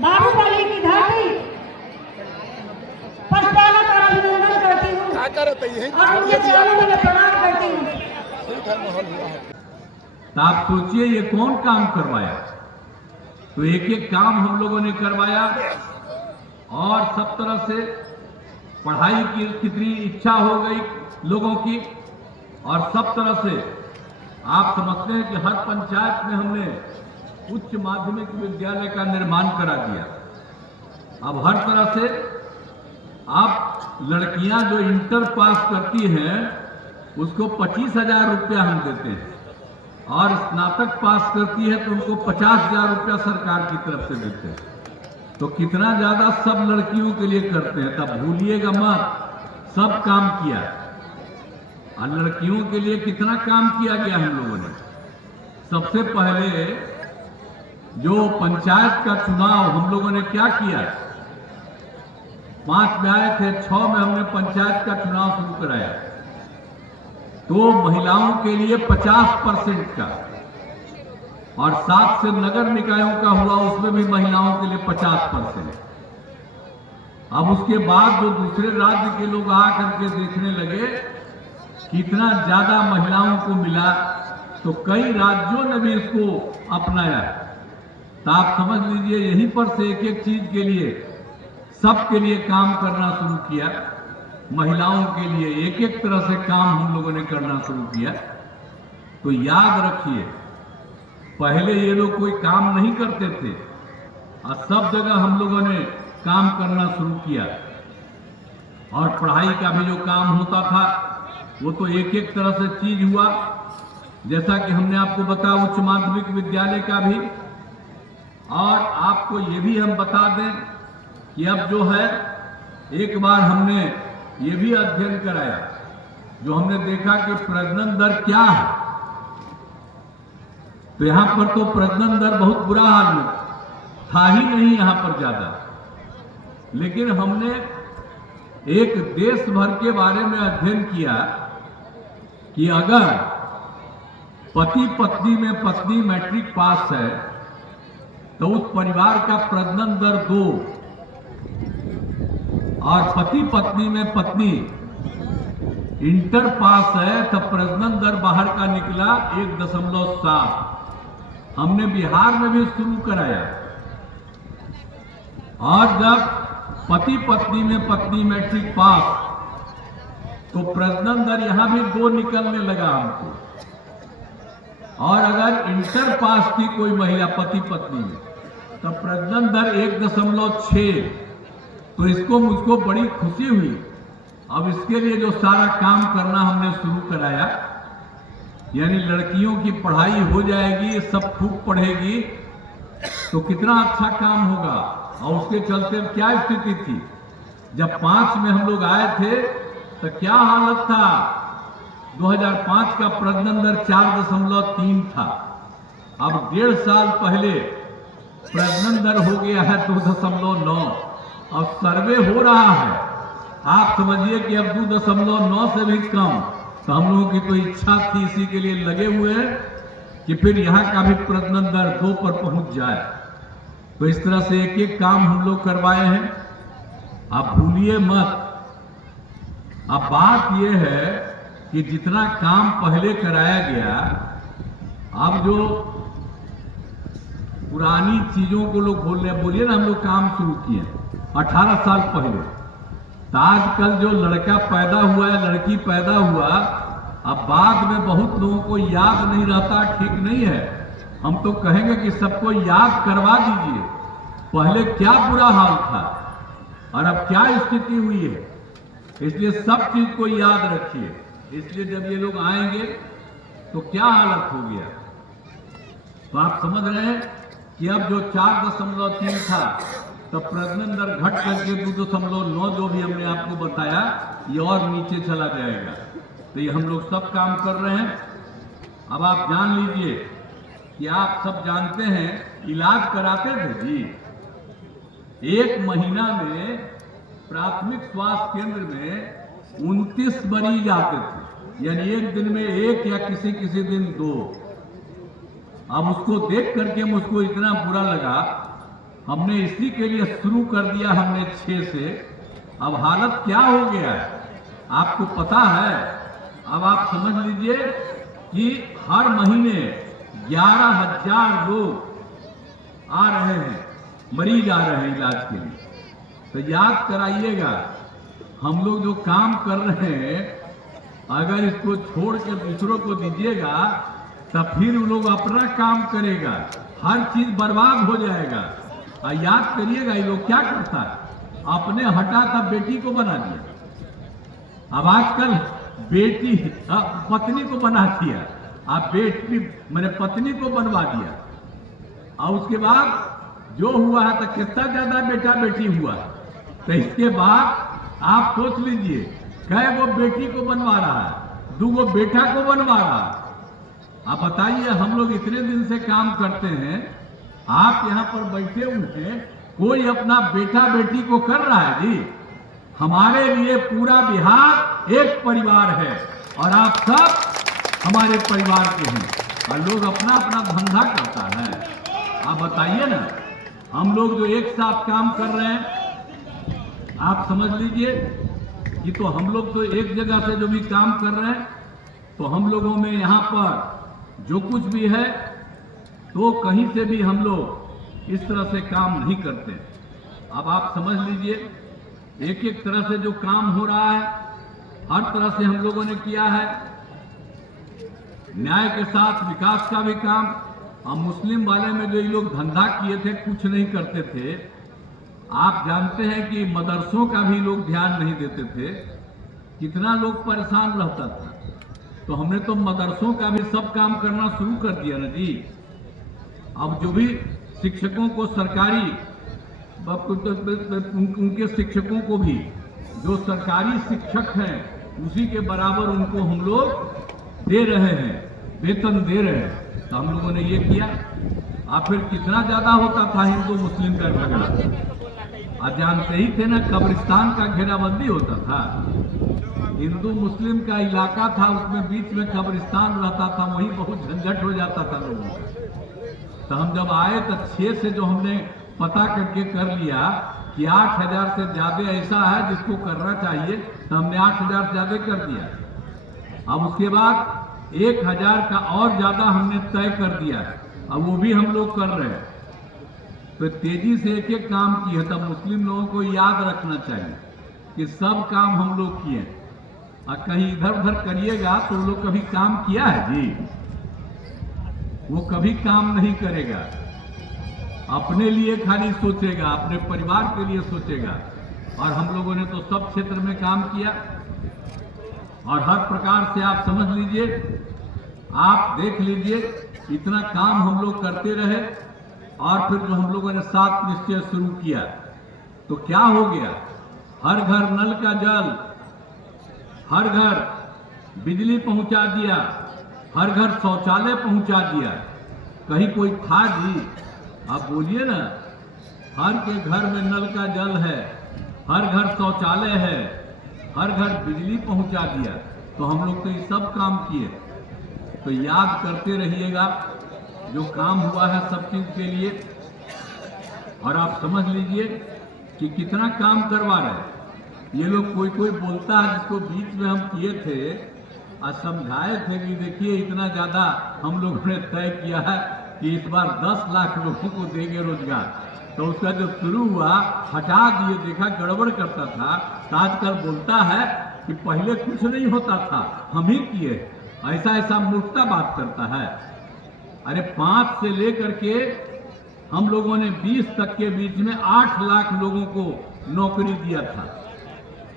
बाहुबली की घाटी पशुपालक और अभिनंदन करती हूँ और उनके चरणों में प्रणाम करती हूँ। तो आप सोचिए ये कौन काम करवाया। तो एक एक काम हम लोगों ने करवाया और सब तरह से पढ़ाई की कितनी इच्छा हो गई लोगों की, और सब तरह से आप समझते हैं कि हर पंचायत में हमने उच्च माध्यमिक विद्यालय का निर्माण करा दिया। अब हर तरह से आप लड़कियां जो इंटर पास करती हैं उसको 25,000 रुपया हम देते हैं, और स्नातक पास करती है तो उनको 50,000 रुपया सरकार की तरफ से देते हैं। तो कितना ज्यादा सब लड़कियों के लिए करते हैं। तब भूलिएगा मत, सब काम किया और लड़कियों के लिए कितना काम किया गया हम लोगों ने। सबसे पहले जो पंचायत का चुनाव हम लोगों ने क्या किया, 5 में आए थे, 6 में हमने पंचायत का चुनाव शुरू कराया। तो महिलाओं के लिए 50% का, और 7 से नगर निकायों का हुआ, उसमें भी महिलाओं के लिए 50%। अब उसके बाद जो दूसरे राज्य के लोग आकर के देखने लगे कितना ज्यादा महिलाओं को मिला, तो कई राज्यों ने भी इसको अपनाया। तो आप समझ लीजिए यहीं पर से एक एक चीज के लिए, सबके लिए काम करना शुरू किया। महिलाओं के लिए एक एक तरह से काम हम लोगों ने करना शुरू किया। तो याद रखिए, पहले ये लोग कोई काम नहीं करते थे और सब जगह हम लोगों ने काम करना शुरू किया। और पढ़ाई का भी जो काम होता था वो तो एक एक तरह से चीज हुआ, जैसा कि हमने आपको बताया उच्च माध्यमिक विद्यालय का भी। और आपको ये भी हम बता दें कि अब जो है, एक बार हमने ये भी अध्ययन कराया, जो हमने देखा कि प्रजनन दर क्या है। तो यहां पर तो प्रजनन दर बहुत बुरा हाल में था ही नहीं यहां पर ज्यादा, लेकिन हमने एक देश भर के बारे में अध्ययन किया कि अगर पति पत्नी में पत्नी मैट्रिक पास है तो उस परिवार का प्रजनन दर 2, और पति पत्नी में पत्नी इंटर पास है तो प्रजनन दर बाहर का निकला 1.7। हमने बिहार में भी शुरू कराया। और जब पति पत्नी में पत्नी मैट्रिक पास तो प्रजनन दर यहां भी 2 निकलने लगा हमको। और अगर इंटर पास की कोई महिला पति पत्नी में तो प्रजनन दर 1.6। तो इसको मुझको बड़ी खुशी हुई। अब इसके लिए जो सारा काम करना हमने शुरू कराया, यानी लड़कियों की पढ़ाई हो जाएगी, सब खूब पढ़ेगी तो कितना अच्छा काम होगा। और उसके चलते क्या स्थिति थी, जब 5 में हम लोग आए थे तो क्या हालत था, 2005 का प्रजनन दर 4.3 था। अब 1.5 साल पहले प्रजनन दर हो गया है 2.9। अब सर्वे हो रहा है, आप समझिए कि अब 2.9 से भी कम। तो हम लोगों की तो इच्छा थी, इसी के लिए लगे हुए हैं कि फिर यहाँ का भी प्रजनन दर 2 पर पहुंच जाए। तो इस तरह से एक एक काम हम लोग करवाए हैं। आप भूलिए मत। अब बात यह है कि जितना काम पहले कराया गया, अब जो पुरानी चीजों को लोग बोल रहे हैं, बोलिए ना हम लोग काम शुरू किए 18 साल पहले। तो आजकल जो लड़का पैदा हुआ है, लड़की पैदा हुआ, अब बाद में बहुत लोगों को याद नहीं रहता, ठीक नहीं है। हम तो कहेंगे कि सबको याद करवा दीजिए पहले क्या बुरा हाल था और अब क्या स्थिति हुई है। इसलिए सब चीज को याद रखिए। इसलिए जब ये लोग आएंगे तो क्या हालत हो गया, तो आप समझ रहे हैं कि अब जो 4.3 था तो प्रजनन दर घट करके 2.9 जो भी हमने आपको बताया, ये और नीचे चला जाएगा। तो ये हम लोग सब काम कर रहे हैं। अब आप जान लीजिए कि आप सब जानते हैं, इलाज कराते थे जी, 1 महीना में प्राथमिक स्वास्थ्य केंद्र में 29 मरीज आते थे, यानी एक दिन में 1 या किसी दिन 2। अब उसको देख करके मुझको इतना बुरा लगा हमने इसी के लिए शुरू कर दिया हमने 6 से। अब हालत क्या हो गया है आपको पता है। अब आप समझ लीजिए कि हर महीने 11,000 लोग आ रहे हैं, मरीज आ रहे हैं इलाज के लिए। तो याद कराइएगा, हम लोग जो काम कर रहे हैं अगर इसको छोड़ के दूसरों को दीजिएगा तब फिर वो लोग अपना काम करेगा, हर चीज बर्बाद हो जाएगा। और याद करिएगा ये लोग क्या करता है, अपने हटा तब बेटी को बना दिया। अब आजकल बेटी पत्नी को बना दिया, अब बेटी मैंने पत्नी को बनवा दिया। और उसके बाद जो हुआ है तो कितना ज्यादा बेटा बेटी हुआ। तो इसके बाद आप सोच लीजिए कई वो बेटी को बनवा रहा है, 2 बेटा को बनवा रहा है। आप बताइए, हम लोग इतने दिन से काम करते हैं, आप यहाँ पर बैठे हुए हैं, कोई अपना बेटा बेटी को कर रहा है जी। हमारे लिए पूरा बिहार एक परिवार है और आप सब हमारे परिवार के हैं और लोग अपना अपना धंधा करता है। आप बताइए ना, हम लोग जो एक साथ काम कर रहे हैं, आप समझ लीजिए कि तो हम लोग तो एक जगह से जो भी काम कर रहे हैं, तो हम लोगों में यहाँ पर जो कुछ भी है तो कहीं से भी हम लोग इस तरह से काम नहीं करते। अब आप समझ लीजिए, एक एक तरह से जो काम हो रहा है हर तरह से हम लोगों ने किया है। न्याय के साथ विकास का भी काम। हम मुस्लिम वाले में जो ये लोग धंधा किए थे, कुछ नहीं करते थे। आप जानते हैं कि मदरसों का भी लोग ध्यान नहीं देते थे, कितना लोग परेशान रहता था। तो हमने तो मदरसों का भी सब काम करना शुरू कर दिया ना जी। अब जो भी शिक्षकों को सरकारी, उनके शिक्षकों को भी जो सरकारी शिक्षक हैं उसी के बराबर उनको हम लोग दे रहे हैं, वेतन दे रहे हैं। तो हम लोगों ने ये किया। और फिर कितना ज्यादा होता था हिंदू मुस्लिम का झगड़ा, आप जानते ही थे ना, कब्रिस्तान का घेराबंदी होता था। हिंदू मुस्लिम का इलाका था, उसमें बीच में कब्रिस्तान रहता था, वही बहुत झंझट हो जाता था लोगों का। तो हम जब आए तो 6 से जो हमने पता करके कर लिया कि 8,000 से ज्यादा ऐसा है जिसको करना चाहिए, तो हमने 8,000 से ज्यादा कर दिया। अब उसके बाद 1,000 का और ज्यादा हमने तय कर दिया, अब वो भी हम लोग कर रहे हैं। तो तेजी से एक एक काम किए। तब मुस्लिम लोगों को याद रखना चाहिए कि सब काम हम लोग किए, और कहीं इधर उधर करिएगा तो लोग कभी काम किया है जी, वो कभी काम नहीं करेगा। अपने लिए खाली सोचेगा, अपने परिवार के लिए सोचेगा। और हम लोगों ने तो सब क्षेत्र में काम किया और हर प्रकार से आप समझ लीजिए, आप देख लीजिए, इतना काम हम लोग करते रहे। और फिर जो हम लोगों ने 7 निश्चय शुरू किया तो क्या हो गया, हर घर नल का जल, हर घर बिजली पहुंचा दिया, हर घर शौचालय पहुंचा दिया। कहीं कोई था जी, आप बोलिए ना, हर के घर में नल का जल है, हर घर शौचालय है, हर घर बिजली पहुंचा दिया। तो हम लोग तो ये सब काम किए। तो याद करते रहिएगा जो काम हुआ है सब चीज के लिए। और आप समझ लीजिए कि कितना काम करवा रहे ये लोग। कोई कोई बोलता है, जिसको बीच में हम किए थे और समझाए थे कि देखिए इतना ज्यादा हम लोगों ने तय किया है कि इस बार 10 लाख लोगों को देंगे रोजगार। तो उसका जो शुरू हुआ हटा दिए, देखा गड़बड़ करता था। तो आजकल बोलता है कि पहले कुछ नहीं होता था, हम ही किए। ऐसा ऐसा मूर्खता बात करता है। अरे 5 से लेकर के हम लोगों ने 20 तक के बीच में 8 लाख लोगों को नौकरी दिया था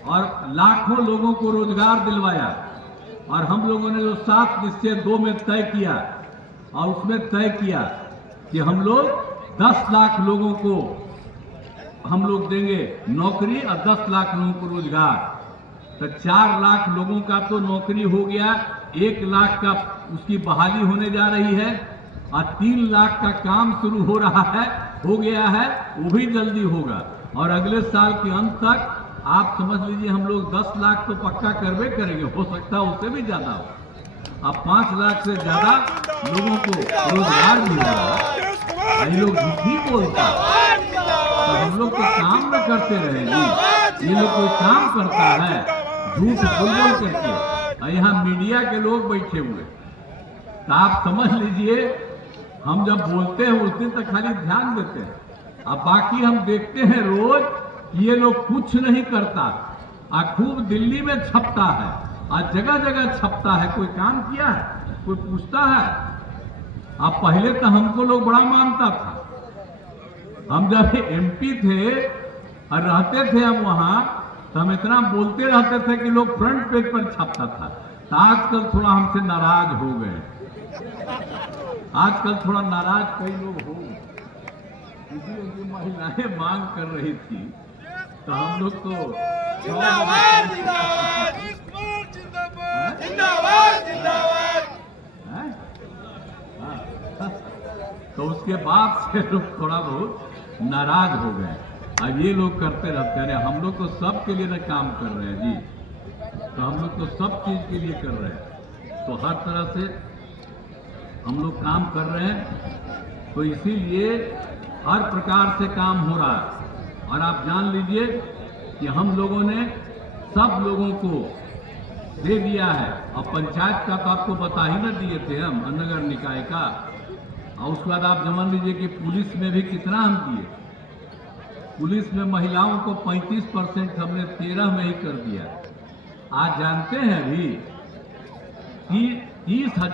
और लाखों लोगों को रोजगार दिलवाया। और हम लोगों ने जो 7 निश्चय 2 में तय किया, और उसमें तय किया कि हम लोग 10 लाख लोगों को हम लोग देंगे नौकरी और 10 लाख लोगों को रोजगार। तो 4 लाख लोगों का तो नौकरी हो गया, 1 लाख का उसकी बहाली होने जा रही है, और 3 लाख का काम शुरू हो रहा है, हो गया है, वो भी जल्दी होगा। और अगले साल के अंत तक आप समझ लीजिए हम लोग 10 लाख तो पक्का करवे करेंगे, हो सकता है उससे भी ज्यादा हो। अब 5 लाख से ज्यादा लोगों को रोजगार भी हो रहा है। ये लोग झूठी बोलता है। काम न करते रहेंगी। ये लोग कोई काम करता है झूठ बोल करके, और यहाँ मीडिया के लोग बैठे हुए। तो आप समझ लीजिए, हम जब बोलते हैं उस दिन तक खाली ध्यान देते हैं, अब बाकी हम देखते हैं रोज कि ये लोग कुछ नहीं करता, और खूब दिल्ली में छपता है और जगह जगह छपता है। कोई काम किया है, कोई पूछता है? अब पहले तो हमको लोग बड़ा मानता था, हम जब एमपी थे और रहते थे हम वहां, तो हम इतना बोलते रहते थे कि लोग फ्रंट पेज पर छपता था। तो आजकल थोड़ा हमसे नाराज हो गए, आजकल थोड़ा नाराज कई लोग हो गए। इसलिए महिलाएं मांग कर रही थी, तो हम लोग तो जिंदाबाद जिंदाबाद जिंदाबाद जिंदाबाद जिंदाबाद। तो उसके बाद से लोग थोड़ा बहुत नाराज हो गए। अब ये लोग करते रहते हैं, हम लोग तो सबके लिए ना काम कर रहे हैं जी, तो हम लोग तो सब चीज के लिए कर रहे हैं, तो हर तरह से हम लोग काम कर रहे हैं। तो इसीलिए हर प्रकार से काम हो रहा है। और आप जान लीजिए कि हम लोगों ने सब लोगों को दे दिया है, और पंचायत का तो आपको बता ही ना दिए थे हम, नगर निकाय का। और उसके बाद आप समझ लीजिए कि पुलिस में भी कितना हम दिए। पुलिस में महिलाओं को 35% हमने 13 में ही कर दिया। आज जानते हैं अभी 30,000